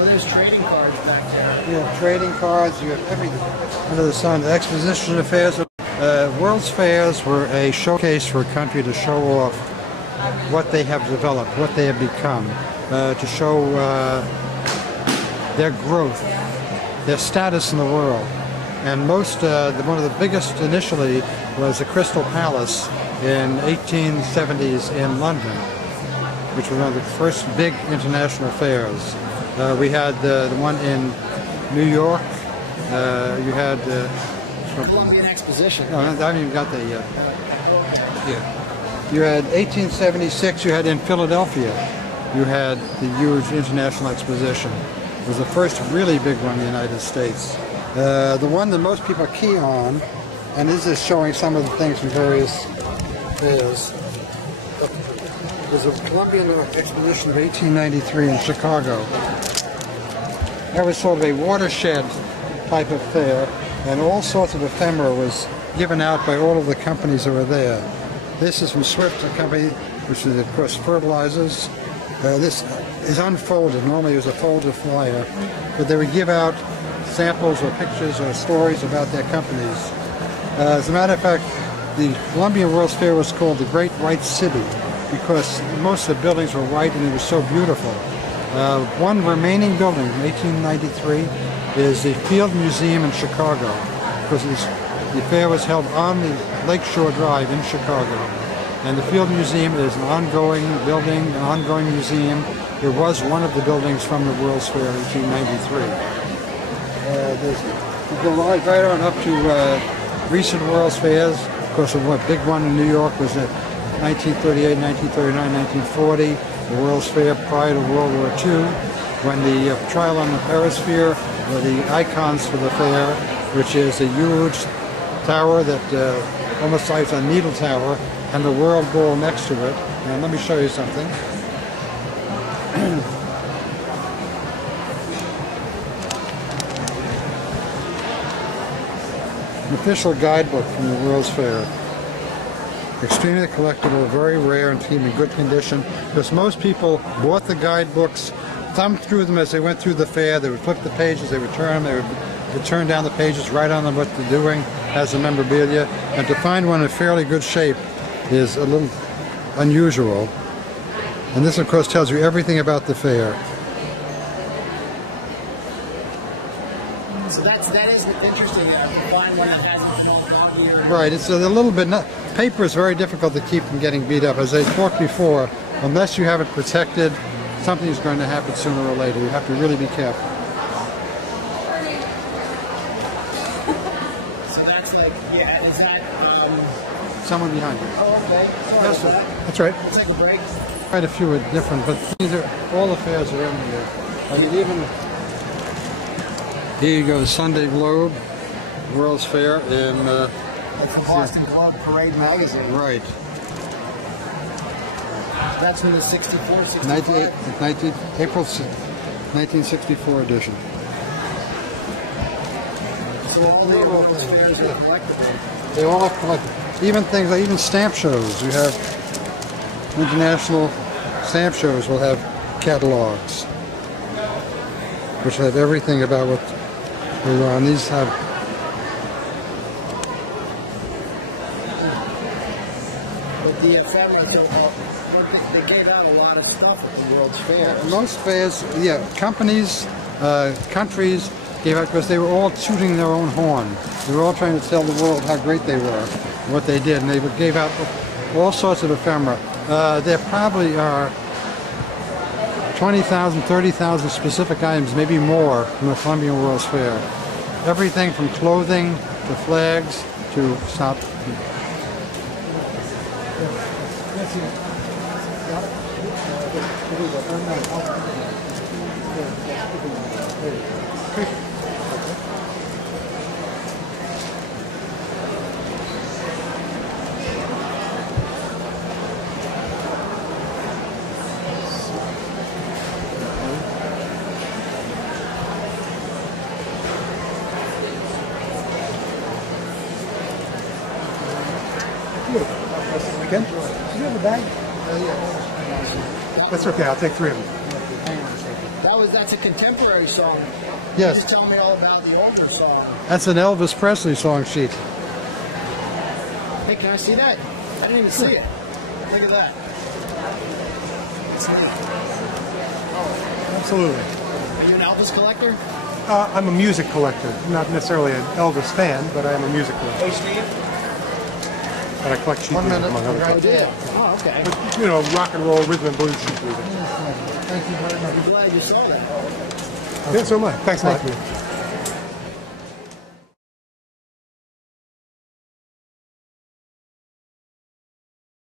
Oh, there's trading cards back there. You have trading cards, you have everything under the sun. The exposition affairs, World's Fairs were a showcase for a country to show off what they have developed, what they have become, to show their growth, their status in the world. And one of the biggest initially was the Crystal Palace in 1870s in London, which was one of the first big international fairs. We had the one in New York. You had Columbian Exposition. No, I haven't even got that yet. Yeah. You had 1876. You had in Philadelphia. You had the huge international exposition. It was the first really big one in the United States. The one that most people key on, and this is showing some of the things from various fairs, was the Columbian Exposition of 1893 in Chicago. That was sort of a watershed type of fair, and all sorts of ephemera was given out by all of the companies that were there. This is from Swift, a company which is, of course, fertilizers. This is unfolded. Normally it was a folded flyer, but they would give out samples or pictures or stories about their companies. As a matter of fact, the Columbian World's Fair was called the Great White City because most of the buildings were white and it was so beautiful. One remaining building from 1893 is the Field Museum in Chicago, because the fair was held on the Lakeshore Drive in Chicago. And the Field Museum is an ongoing building, an ongoing museum. It was one of the buildings from the World's Fair in 1893. You go right on up to recent World's Fairs. Of course, the big one in New York was in 1938, 1939, 1940. The World's Fair prior to World War II, when the trial on the perisphere were the icons for the fair, which is a huge tower that almost like a needle tower, and the world ball next to it. And let me show you something. An official guidebook from the World's Fair. Extremely collectible, very rare, and keep in good condition, because most people bought the guidebooks, thumbed through them as they went through the fair. They would flip the pages, they would turn them, they would turn down the pages, write on them what they're doing as a memorabilia, and to find one in fairly good shape is a little unusual. And this, of course, tells you everything about the fair. So that is interesting. To find one that has right. It's a little bit. Paper is very difficult to keep from getting beat up. As I talked before, unless you have it protected, something is going to happen sooner or later. You have to really be careful. So that's like, yeah, is that someone behind you? Oh, okay. Yes, sir. That's right. Let's take a break. Quite a few are different, but these are all the fairs are in here. I mean, even here you go, Sunday Globe, World's Fair in It's from Boston Globe Parade magazine. right. That's from the 64, 65. April 1964 edition. So all the World's Fairs are collectible. They all are collectible. Even things like even stamp shows. You have international stamp shows will have catalogs, which have everything about what goes on. These have The ephemera, they gave out a lot of stuff at the World's Fair. most fairs, yeah, companies, countries gave out because they were all tooting their own horn. They were all trying to tell the world how great they were, what they did, and they gave out all sorts of ephemera. There probably are 20,000, 30,000 specific items, maybe more, from the Columbian World's Fair. Everything from clothing to flags to stop. Again? Do you have a bag? That's okay, I'll take 3 of them. That's That's a contemporary song. Yes. Just tell me all about the Orford song. That's an Elvis Presley song sheet. Hey, can I see that? I didn't even see it. Look at that. It's neat. Absolutely. Are you an Elvis collector? I'm a music collector. Not necessarily an Elvis fan, but I am a music collector. Hey, Steve. And I collect sheet music, among other things. Oh, okay. But, you know, rock and roll, rhythm and blues sheet music. Thank you very much. I'm glad you saw that. Yeah, so am I. Thanks a lot.